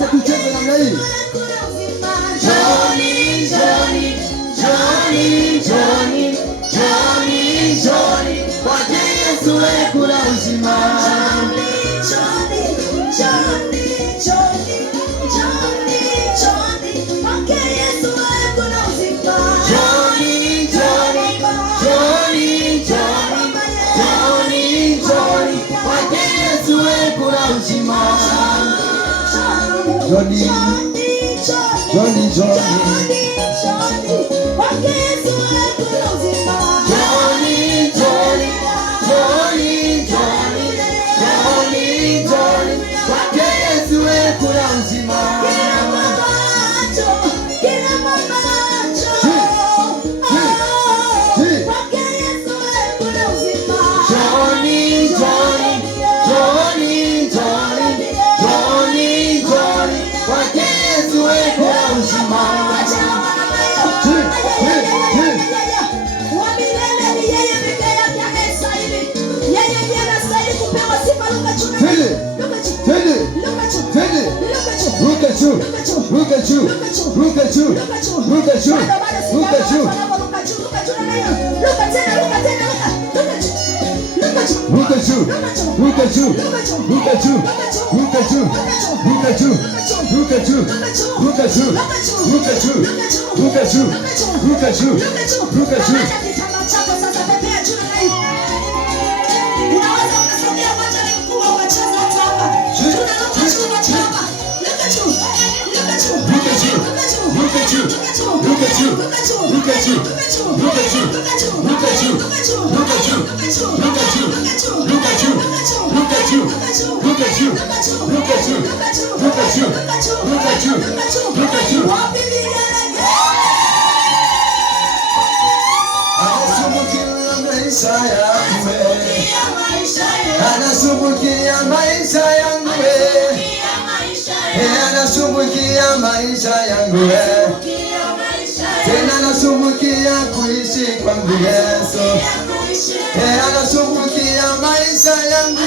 wote tucheze namna hii. Johnny, Johnny, Johnny, Johnny, Johnny, Johnny, kwa Yesu wewe kuna uzima. Johnny, Johnny, Johnny, Johnny, Johnny, kwa Yesu wewe kuna uzima. Johnny, Johnny, Johnny, Johnny, Johnny, Johnny, kwa Yesu wewe kuna uzima. Johnny, Johnny, Johnny, Johnny, kwa Yesu wewe kuna uzima. Johnny, Johnny, Johnny, Johnny, Johnny, Johnny, kwa Yesu wewe kuna uzima. Kila mamacho, kila mamacho, kwa Yesu wewe kuna uzima. Johnny, Johnny, Johnny, Johnny, Johnny, Johnny, kwa Yesu wewe kuna uzima. Look at you, look at you, look at you, look at you, look at you. Look at you, look at you, look at you, look at you, look at you, look at you, look at you, look at you, look at you, look at you, look at you. Look at you, look at you, look at you, look at you, look at you, look at you, look at you, look at you, look at you, look at you, look at you, look at you, look at you, look at you. Anasumbukia maisha yangu, anasumbukia maisha yangu, tena anasumbukia kuishi kwangu Yesu, anasumbukia maisha yangu.